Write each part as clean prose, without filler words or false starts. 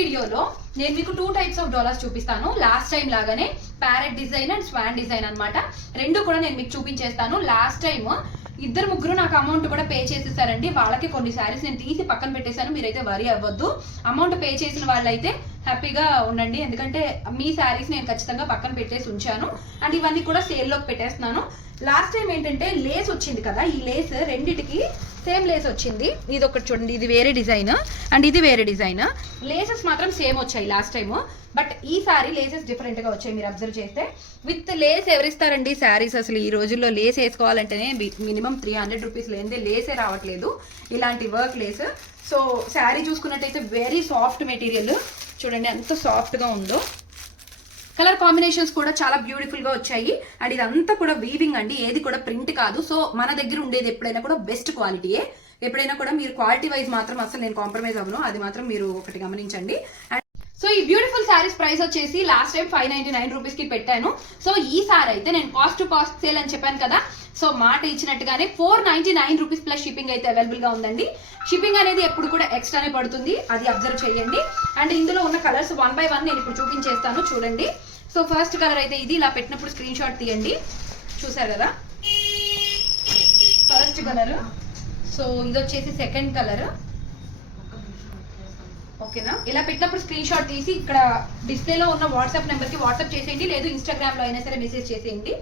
వీడియోలో నేను మీకు 2 టైప్స్ ఆఫ్ డాలర్స్ చూపిస్తాను. లాస్ట్ టైం లాగానే parrot design and Schwann design అన్నమాట. రెండు కూడా నేను మీకు చూపించేస్తాను. లాస్ట్ టైం ఇద్దరు ముగ్గురు నాకు అమౌంట్ కూడా పే చేసేసారండి. వాళ్ళకి కొన్ని శారీస్ నేను తీసి పక్కన పెట్టేశాను. మీరైతే వరీ అవ్వద్దు. అమౌంట్ పే చేసిన వాళ్ళైతే హ్యాపీగా ఉండండి, ఎందుకంటే మీ శారీస్ నేను ఖచ్చితంగా పక్కన పెట్టేసి ఉంచాను. అండ్ ఇవన్నీ కూడా సేల్లోకి పెట్టేస్తున్నాను. లాస్ట్ టైం ఏంటంటే లేస్ వచ్చింది కదా, ఈ లేస్ రెండిటికి సేమ్ లేస్ వచ్చింది. ఇది ఒకటి చూడండి, ఇది వేరే డిజైన్ అండ్ ఇది వేరే డిజైన్. లేసెస్ మాత్రం సేమ్ వచ్చాయి లాస్ట్ టైము, బట్ ఈసారి లేసెస్ డిఫరెంట్గా వచ్చాయి. మీరు అబ్జర్వ్ చేస్తే విత్ లేస్ ఎవరిస్తారండి శారీస్? అసలు ఈ రోజుల్లో లేస్ వేసుకోవాలంటేనే మినిమం 300 రూపీస్ లేనిదే లేసే రావట్లేదు, ఇలాంటి వర్క్ లేస్. సో శారీ చూసుకున్నట్టయితే వెరీ సాఫ్ట్ మెటీరియల్, చూడండి ఎంత సాఫ్ట్గా ఉందో. కలర్ కాంబినేషన్స్ కూడా చాలా బ్యూటిఫుల్ గా వచ్చాయి. అండ్ ఇదంతా కూడా వీవింగ్ అండి, ఏది కూడా ప్రింట్ కాదు. సో మన దగ్గర ఉండేది ఎప్పుడైనా కూడా బెస్ట్ క్వాలిటీయే. ఎప్పుడైనా కూడా మీరు క్వాలిటీ వైజ్ మాత్రం అసలు నేను కాంప్రమైజ్ అవ్వను, అది మాత్రం మీరు ఒకటి గమనించండి. అండ్ సో ఈ బ్యూటిఫుల్ శారీస్ ప్రైస్ వచ్చేసి లాస్ట్ టైం 599 రూపీస్ కి పెట్టాను. సో ఈసారి అయితే నేను కాస్ట్ టు కాస్ట్ సేల్ అని చెప్పాను కదా, సో మాట ఇచ్చినట్టుగానే 499 రూపీస్ ప్లస్ షిప్పింగ్ అయితే అవైలబుల్ గా ఉందండి. షిప్పింగ్ అనేది ఎప్పుడు కూడా ఎక్స్ట్రానే పడుతుంది, అది అబ్జర్వ్ చేయండి. అండ్ ఇందులో ఉన్న కలర్స్ 1 by 1 నేను ఇప్పుడు చూపించేస్తాను, చూడండి. సో ఫస్ట్ కలర్ అయితే ఇది, ఇలా పెట్టినప్పుడు స్క్రీన్ షాట్ తీయండి. చూసారు కదా ఫస్ట్ కలర్. సో ఇది వచ్చేసి సెకండ్ కలర్, ఓకేనా? ఇలా పెట్టినప్పుడు స్క్రీన్ షాట్ తీసి ఇక్కడ డిస్ప్లేలో ఉన్న వాట్సాప్ నెంబర్కి వాట్సాప్ చేసేయండి, లేదు ఇన్స్టాగ్రామ్లో అయినా సరే మెసేజ్ చేసేయండి.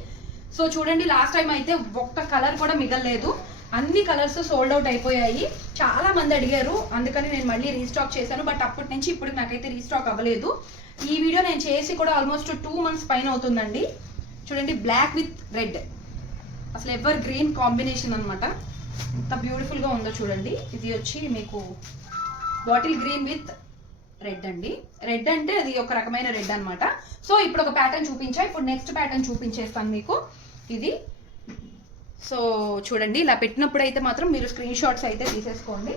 సో చూడండి, లాస్ట్ టైం అయితే ఒక్క కలర్ కూడా మిగలలేదు, అన్ని కలర్స్ సోల్డ్ అవుట్ అయిపోయాయి. చాలా మంది అడిగారు, అందుకని నేను మళ్ళీ రీస్టాక్ చేశాను. బట్ అప్పటి నుంచి ఇప్పుడు నాకైతే రీస్టాక్ అవ్వలేదు. ఈ వీడియో నేను చేసి కూడా ఆల్మోస్ట్ 2 months పైన అవుతుందండి. చూడండి, బ్లాక్ విత్ రెడ్, అసలు ఎవర్ గ్రీన్ కాంబినేషన్ అనమాట. ఎంత బ్యూటిఫుల్గా ఉందో చూడండి. ఇది వచ్చి మీకు బాటిల్ గ్రీన్ విత్ రెడ్ అండి. రెడ్ అంటే అది ఒక రకమైన రెడ్ అనమాట. సో ఇప్పుడు ఒక ప్యాటర్న్ చూపించా, ఇప్పుడు నెక్స్ట్ ప్యాటర్న్ చూపించేస్తాను మీకు. ఇది సో చూడండి, ఇలా పెట్టినప్పుడు అయితే మాత్రం మీరు స్క్రీన్ షాట్స్ అయితే తీసేసుకోండి.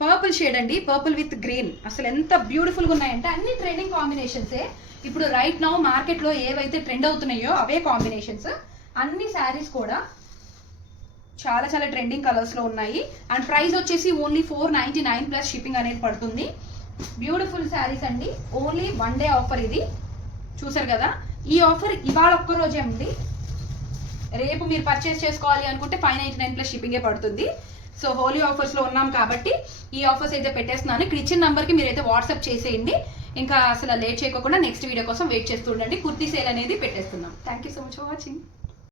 పర్పుల్ షేడ్ అండి, పర్పుల్ విత్ గ్రీన్. అసలు ఎంత బ్యూటిఫుల్గా ఉన్నాయంటే అన్ని ట్రెండింగ్ కాంబినేషన్సే. ఇప్పుడు రైట్ నౌ మార్కెట్లో ఏవైతే ట్రెండ్ అవుతున్నాయో అవే కాంబినేషన్స్. అన్ని శారీస్ కూడా చాలా చాలా ట్రెండింగ్ కలర్స్లో ఉన్నాయి. అండ్ ప్రైస్ వచ్చేసి ఓన్లీ 499 ప్లస్ షిప్పింగ్ అనేది పడుతుంది. బ్యూటిఫుల్ శారీస్ అండి, ఓన్లీ 1 day ఆఫర్ ఇది. చూసారు కదా, ఈ ఆఫర్ ఇవాళ ఒక్కరోజే ఉంది. రేపు మీరు పర్చేస్ చేసుకోవాలి అనుకుంటే 599 ప్లస్ షిప్పింగే పడుతుంది. సో హోలీ ఆఫర్స్లో ఉన్నాం కాబట్టి ఈ ఆఫర్స్ అయితే పెట్టేస్తున్నాను. ఇక్కడ ఇచ్చిన నెంబర్కి మీరైతే వాట్సాప్ చేసేయండి. ఇంకా అసలు లేట్ చేయకుండా నెక్స్ట్ వీడియో కోసం వెయిట్ చేస్తూ ఉండండి. కుర్తీ సేల్ అనేది పెట్టేస్తున్నాం. Thank you so much for watching.